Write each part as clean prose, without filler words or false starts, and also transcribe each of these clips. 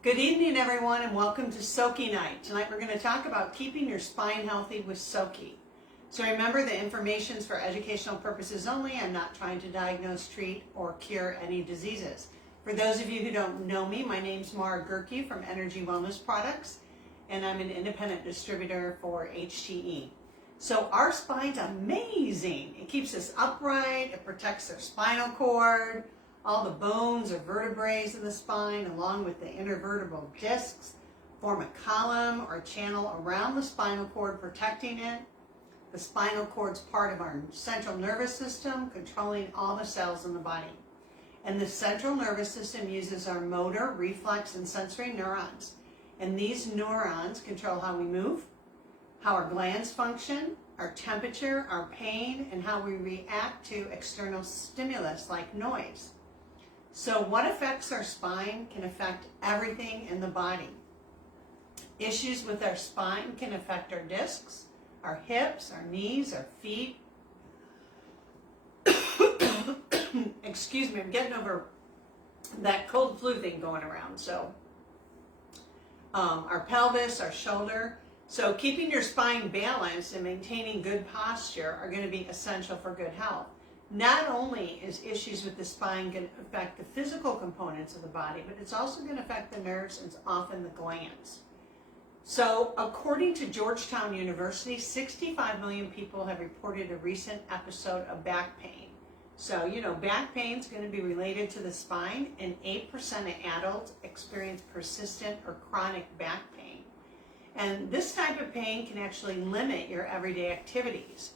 Good evening, everyone, and welcome to SOQI Night. Tonight we're going to talk about keeping your spine healthy with SOQI. So remember, the information is for educational purposes only. I'm not trying to diagnose, treat, or cure any diseases. For those of you who don't know me, my name's Gerke from Energy Wellness Products, and I'm an independent distributor for HTE. So our spine's amazing. It keeps us upright, it protects our spinal cord, all the bones or vertebrae in the spine, along with the intervertebral discs, form a column or channel around the spinal cord, protecting it. The spinal cord's part of our central nervous system, controlling all the cells in the body. And the central nervous system uses our motor, reflex, and sensory neurons. And these neurons control how we move, how our glands function, our temperature, our pain, and how we react to external stimulus like noise. So what affects our spine can affect everything in the body. Issues with our spine can affect our discs, our hips, our knees, our feet. Excuse me, I'm getting over that cold flu thing going around. So our pelvis, our shoulder. So keeping your spine balanced and maintaining good posture are going to be essential for good health. Not only is issues with the spine going to affect the physical components of the body, but it's also going to affect the nerves and often the glands. So according to Georgetown University, 65 million people have reported a recent episode of back pain. So, back pain is going to be related to the spine, and 8% of adults experience persistent or chronic back pain. And this type of pain can actually limit your everyday activities.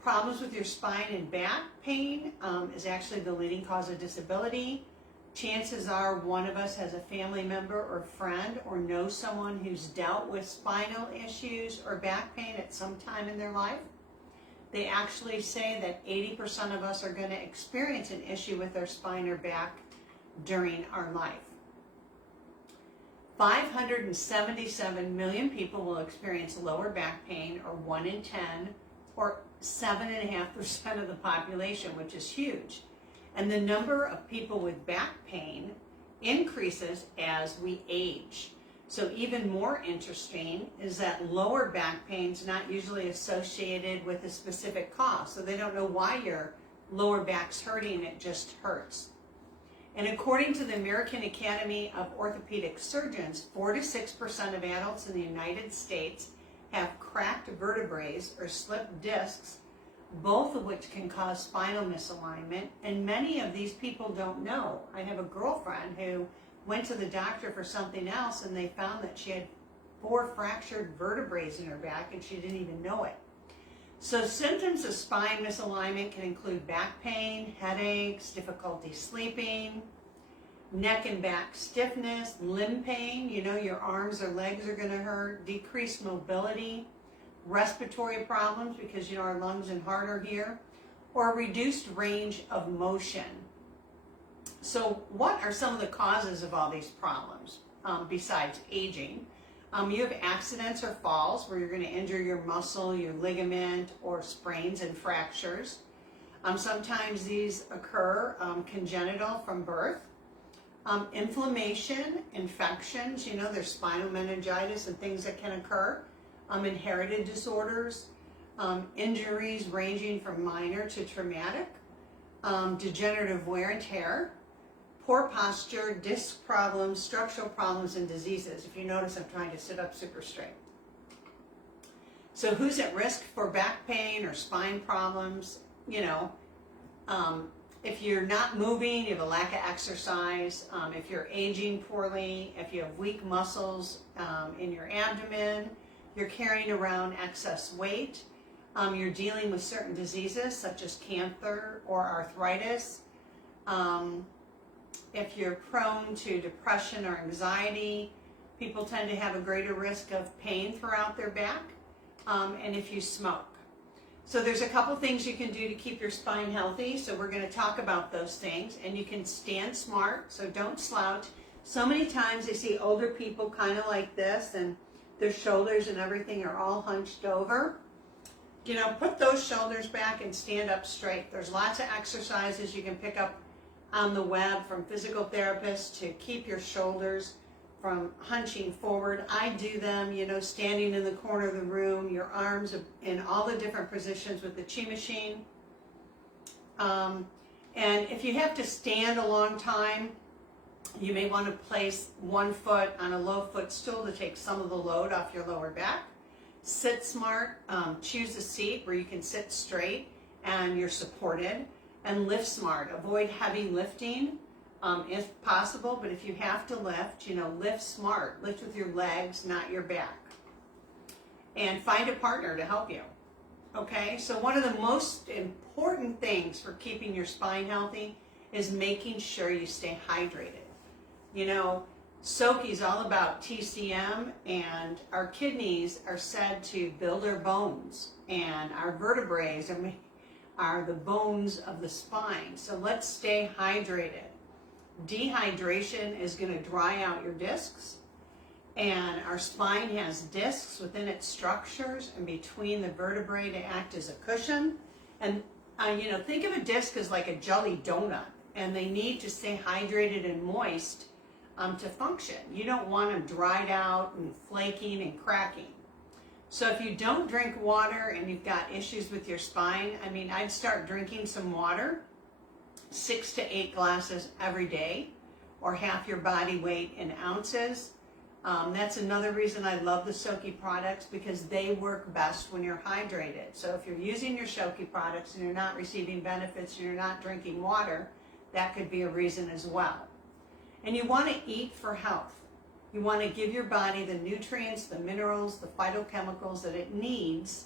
Problems with your spine and back pain is actually the leading cause of disability. Chances are one of us has a family member or friend or knows someone who's dealt with spinal issues or back pain at some time in their life. They actually say that 80% of us are going to experience an issue with our spine or back during our life. 577 million people will experience lower back pain, or 1 in 10, or 7.5% of the population, which is huge. And the number of people with back pain increases as we age. So even more interesting is that lower back pain is not usually associated with a specific cause. So they don't know why your lower back's hurting, it just hurts. And according to the American Academy of Orthopedic Surgeons, 4 to 6% of adults in the United States have cracked vertebrae or slipped discs, both of which can cause spinal misalignment, and many of these people don't know. I have a girlfriend who went to the doctor for something else, and they found that she had 4 fractured vertebrae in her back, and she didn't even know it. So symptoms of spine misalignment can include back pain, headaches, difficulty sleeping, neck and back stiffness, limb pain, your arms or legs are going to hurt, decreased mobility, respiratory problems because our lungs and heart are here, or reduced range of motion. So what are some of the causes of all these problems besides aging? You have accidents or falls where you're going to injure your muscle, your ligament, or sprains and fractures. Sometimes these occur congenital from birth. Inflammation, infections, there's spinal meningitis and things that can occur. Inherited disorders, injuries ranging from minor to traumatic, degenerative wear and tear, poor posture, disc problems, structural problems, and diseases. If you notice, I'm trying to sit up super straight. So who's at risk for back pain or spine problems? If you're not moving, you have a lack of exercise, if you're aging poorly, if you have weak muscles in your abdomen, you're carrying around excess weight, you're dealing with certain diseases such as cancer or arthritis, if you're prone to depression or anxiety, people tend to have a greater risk of pain throughout their back, and if you smoke. So there's a couple things you can do to keep your spine healthy. So we're going to talk about those things. And you can stand smart, so don't slouch. So many times I see older people kind of like this, and their shoulders and everything are all hunched over. Put those shoulders back and stand up straight. There's lots of exercises you can pick up on the web from physical therapists to keep your shoulders from hunching forward. I do them, you know, standing in the corner of the room, your arms in all the different positions with the chi machine. And if you have to stand a long time, you may want to place one foot on a low footstool to take some of the load off your lower back. Sit smart, choose a seat where you can sit straight and you're supported, and lift smart. Avoid heavy lifting if possible, but if you have to lift, you know, lift smart. Lift with your legs, not your back. And find a partner to help you. Okay, so one of the most important things for keeping your spine healthy is making sure you stay hydrated. You know, SOQI is all about TCM, and our kidneys are said to build our bones, and our vertebrae are the bones of the spine. So let's stay hydrated. Dehydration is going to dry out your discs, and our spine has discs within its structures and between the vertebrae to act as a cushion. And you know, think of a disc as like a jelly donut, and they need to stay hydrated and moist to function. You don't want them dried out and flaking and cracking. So if you don't drink water and you've got issues with your spine, I mean, I'd start drinking some water, 6 to 8 glasses every day, or half your body weight in ounces. That's another reason I love the SOQI products, because they work best when you're hydrated. So if you're using your SOQI products and you're not receiving benefits and you're not drinking water, that could be a reason as well. And you want to eat for health. You want to give your body the nutrients, the minerals, the phytochemicals that it needs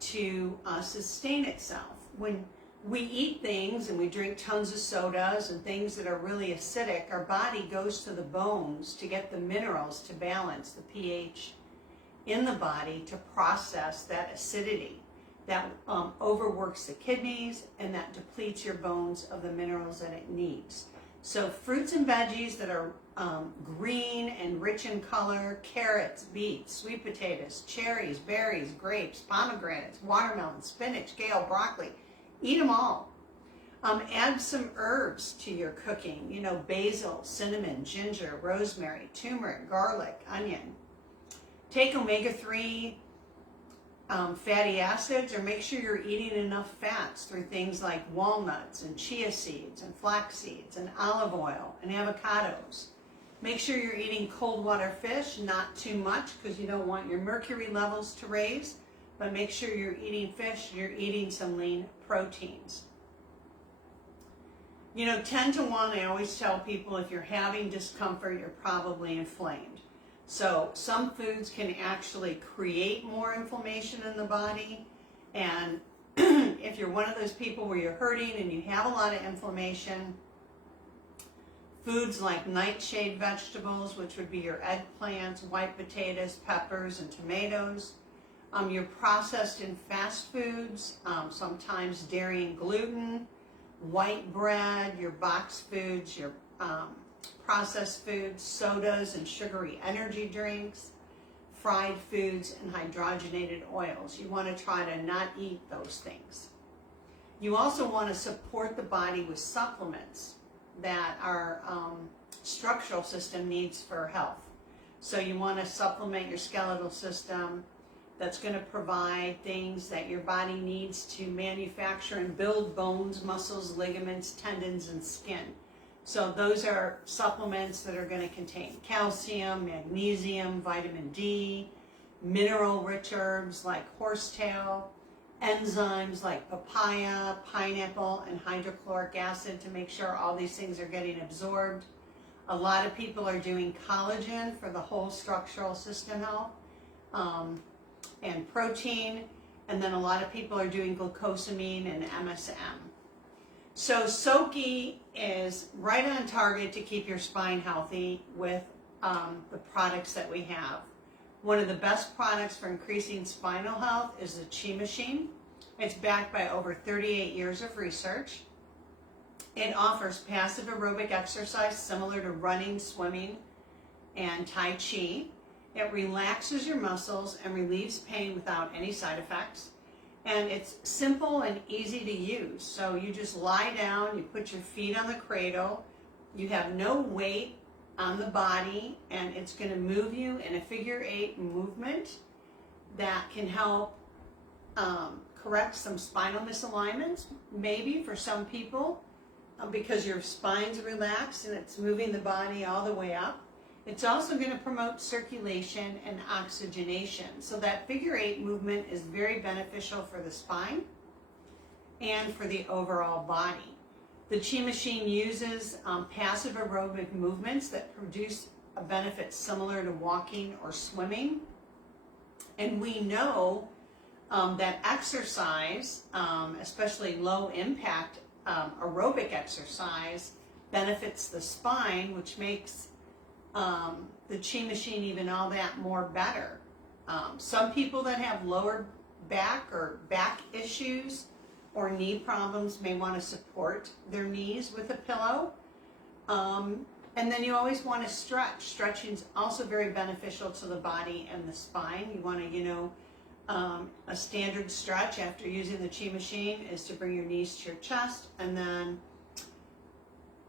to sustain itself. When we eat things and we drink tons of sodas and things that are really acidic, our body goes to the bones to get the minerals to balance the pH in the body to process that acidity that overworks the kidneys and that depletes your bones of the minerals that it needs. So fruits and veggies that are green and rich in color: carrots, beets, sweet potatoes, cherries, berries, grapes, pomegranates, watermelon, spinach, kale, broccoli. Eat them all. Add some herbs to your cooking, you know, basil, cinnamon, ginger, rosemary, turmeric, garlic, onion. Take omega-3 fatty acids, or make sure you're eating enough fats through things like walnuts and chia seeds and flax seeds and olive oil and avocados. Make sure you're eating cold water fish, not too much, because you don't want your mercury levels to raise, but make sure you're eating fish, you're eating some lean proteins. You know, 10 to 1, I always tell people, if you're having discomfort, you're probably inflamed. So some foods can actually create more inflammation in the body, and if you're one of those people where you're hurting and you have a lot of inflammation, foods like nightshade vegetables, which would be your eggplants, white potatoes, peppers, and tomatoes, your processed and fast foods, sometimes dairy and gluten, white bread, your boxed foods, your processed foods, sodas and sugary energy drinks, fried foods, and hydrogenated oils. You want to try to not eat those things. You also want to support the body with supplements that our structural system needs for health. So you want to supplement your skeletal system. That's going to provide things that your body needs to manufacture and build bones, muscles, ligaments, tendons, and skin. So those are supplements that are going to contain calcium, magnesium, vitamin D, mineral-rich herbs like horsetail, enzymes like papaya, pineapple, and hydrochloric acid to make sure all these things are getting absorbed. A lot of people are doing collagen for the whole structural system health, and protein, and then a lot of people are doing glucosamine and MSM. So SOQI is right on target to keep your spine healthy with the products that we have. One of the best products for increasing spinal health is the Chi Machine. It's backed by over 38 years of research. It offers passive aerobic exercise similar to running, swimming, and Tai Chi. It relaxes your muscles and relieves pain without any side effects. And it's simple and easy to use. So you just lie down, you put your feet on the cradle, you have no weight on the body, and it's going to move you in a figure 8 movement that can help correct some spinal misalignments, maybe for some people, because your spine's relaxed and it's moving the body all the way up. It's also going to promote circulation and oxygenation. So that figure 8 movement is very beneficial for the spine and for the overall body. The Chi machine uses passive aerobic movements that produce a benefit similar to walking or swimming. And we know that exercise, especially low impact aerobic exercise, benefits the spine, which makes the Chi machine even all that more better. Some people that have lower back or back issues or knee problems may want to support their knees with a pillow. And then you always want to stretch. Stretching is also very beneficial to the body and the spine. You want to, a standard stretch after using the Chi machine is to bring your knees to your chest, and then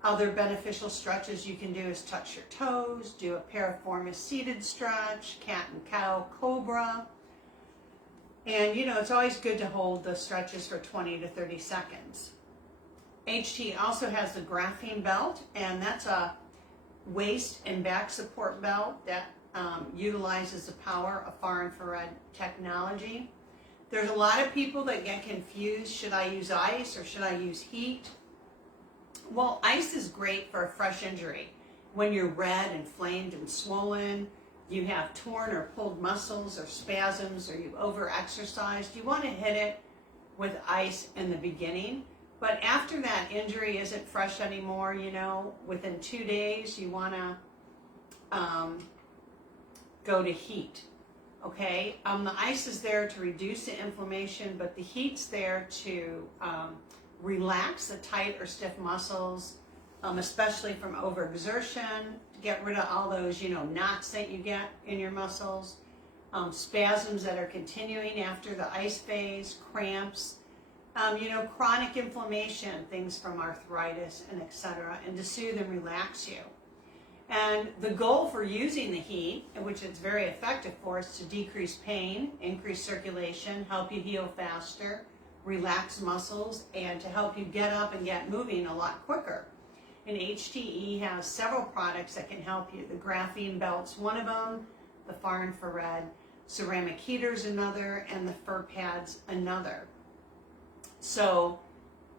other beneficial stretches you can do is touch your toes, do a piriformis seated stretch, cat and cow, cobra. And it's always good to hold the stretches for 20 to 30 seconds. HT also has the graphene belt, and that's a waist and back support belt that utilizes the power of far infrared technology. There's a lot of people that get confused. Should I use ice or should I use heat? Well, ice is great for a fresh injury. When you're red, inflamed, and swollen, you have torn or pulled muscles or spasms, or you've over-exercised, you want to hit it with ice in the beginning. But after that injury isn't fresh anymore, within 2 days, you want to go to heat. Okay? The ice is there to reduce the inflammation, but the heat's there to relax the tight or stiff muscles, especially from overexertion, to get rid of all those, knots that you get in your muscles, spasms that are continuing after the ice phase, cramps, chronic inflammation, things from arthritis and etc., and to soothe and relax you. And the goal for using the heat, which it's very effective for, is to decrease pain, increase circulation, help you heal faster, relax muscles, and to help you get up and get moving a lot quicker. And HTE has several products that can help you. The graphene belt's one of them, the far infrared ceramic heater's another, and the fur pad's another. So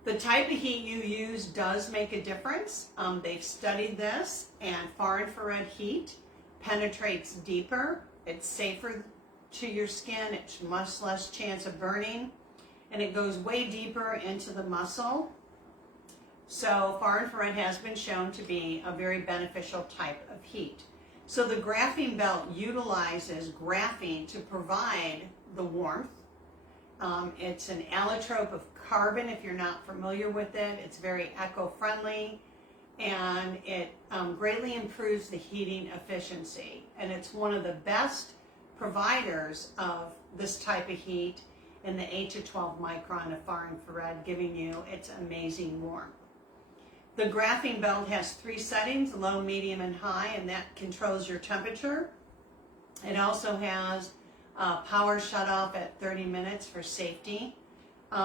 the type of heat you use does make a difference. They've studied this, and far infrared heat penetrates deeper. It's safer to your skin. It's much less chance of burning, and it goes way deeper into the muscle. So far infrared has been shown to be a very beneficial type of heat. So the graphene belt utilizes graphene to provide the warmth. It's an allotrope of carbon, if you're not familiar with it. It's very eco-friendly, and it greatly improves the heating efficiency. And it's one of the best providers of this type of heat in the 8 to 12 micron of far infrared, giving you its amazing warmth. The graphene belt has 3 settings, low, medium, and high, and that controls your temperature. It also has power shut off at 30 minutes for safety.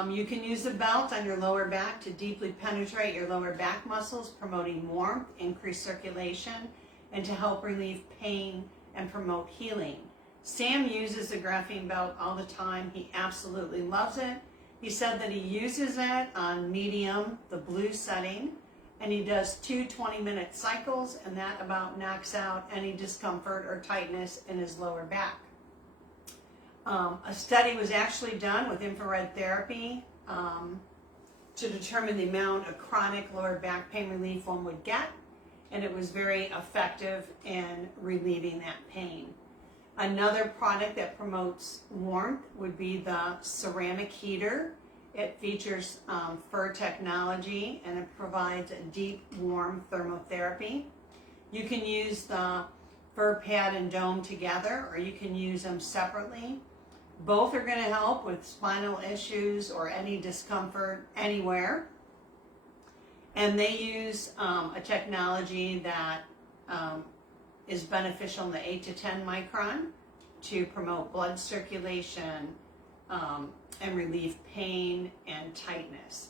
You can use the belt on your lower back to deeply penetrate your lower back muscles, promoting warmth, increased circulation, and to help relieve pain and promote healing. Sam uses the graphene belt all the time. He absolutely loves it. He said that he uses it on medium, the blue setting, and he does 2 20-minute cycles, and that about knocks out any discomfort or tightness in his lower back. A study was actually done with infrared therapy to determine the amount of chronic lower back pain relief one would get, and it was very effective in relieving that pain. Another product that promotes warmth would be the ceramic heater. It features fur technology, and it provides a deep, warm thermotherapy. You can use the fur pad and dome together, or you can use them separately. Both are going to help with spinal issues or any discomfort anywhere. And they use a technology that is beneficial in the 8 to 10 micron to promote blood circulation and relieve pain and tightness.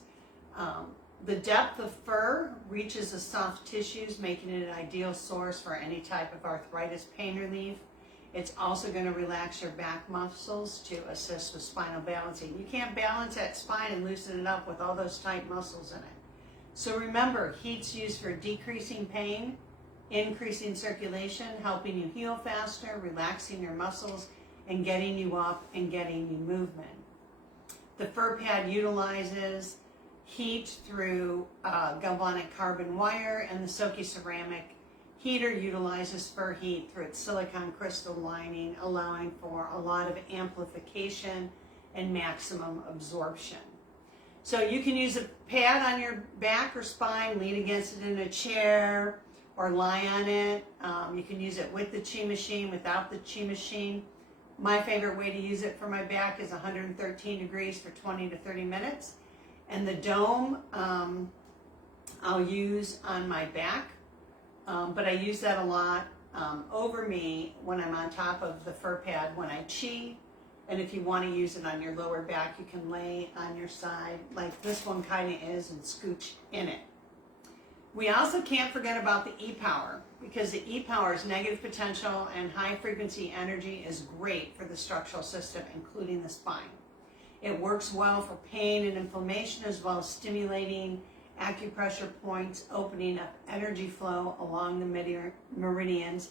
The depth of fur reaches the soft tissues, making it an ideal source for any type of arthritis pain relief. It's also going to relax your back muscles to assist with spinal balancing. You can't balance that spine and loosen it up with all those tight muscles in it. So remember, heat's used for decreasing pain, increasing circulation, helping you heal faster, relaxing your muscles, and getting you up and getting you movement. The fur pad utilizes heat through galvanic carbon wire, and the SOQI ceramic heater utilizes fur heat through its silicone crystal lining, allowing for a lot of amplification and maximum absorption. So you can use a pad on your back or spine, lean against it in a chair, or lie on it. You can use it with the Chi machine, without the Chi machine. My favorite way to use it for my back is 113 degrees for 20 to 30 minutes. And the dome I'll use on my back, but I use that a lot over me when I'm on top of the fur pad when I Chi. And if you want to use it on your lower back, you can lay on your side like this one kind of is and scooch in it. We also can't forget about the E-Power, because the E-Power's negative potential and high frequency energy is great for the structural system, including the spine. It works well for pain and inflammation, as well as stimulating acupressure points, opening up energy flow along the meridians,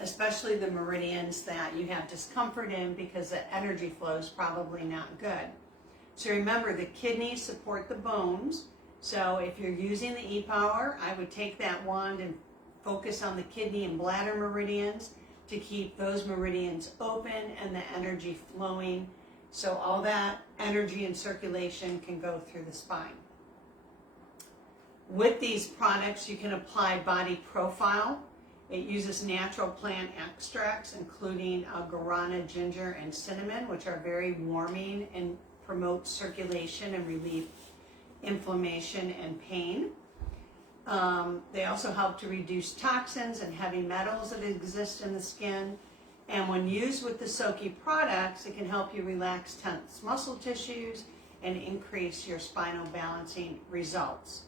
especially the meridians that you have discomfort in, because the energy flow is probably not good. So remember, the kidneys support the bones. So if you're using the E-Power, I would take that wand and focus on the kidney and bladder meridians to keep those meridians open and the energy flowing, so all that energy and circulation can go through the spine. With these products, you can apply body profile. It uses natural plant extracts, including guarana, ginger, and cinnamon, which are very warming and promote circulation and relieve inflammation and pain. They also help to reduce toxins and heavy metals that exist in the skin. And when used with the SOQI products, it can help you relax tense muscle tissues and increase your spinal balancing results.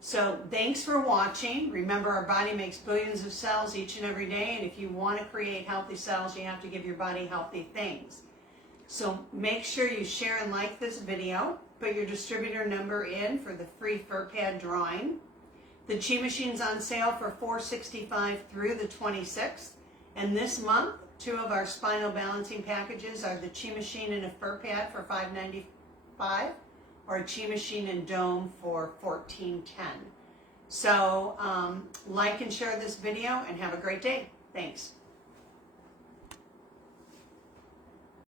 So thanks for watching. Remember, our body makes billions of cells each and every day, and if you want to create healthy cells, you have to give your body healthy things. So make sure you share and like this video. Put your distributor number in for the free fur pad drawing. The Chi machine's on sale for $465 through the 26th. And this month, 2 of our spinal balancing packages are the Chi machine and a fur pad for $595, or a Chi machine and dome for $1410. So like and share this video, and have a great day. Thanks.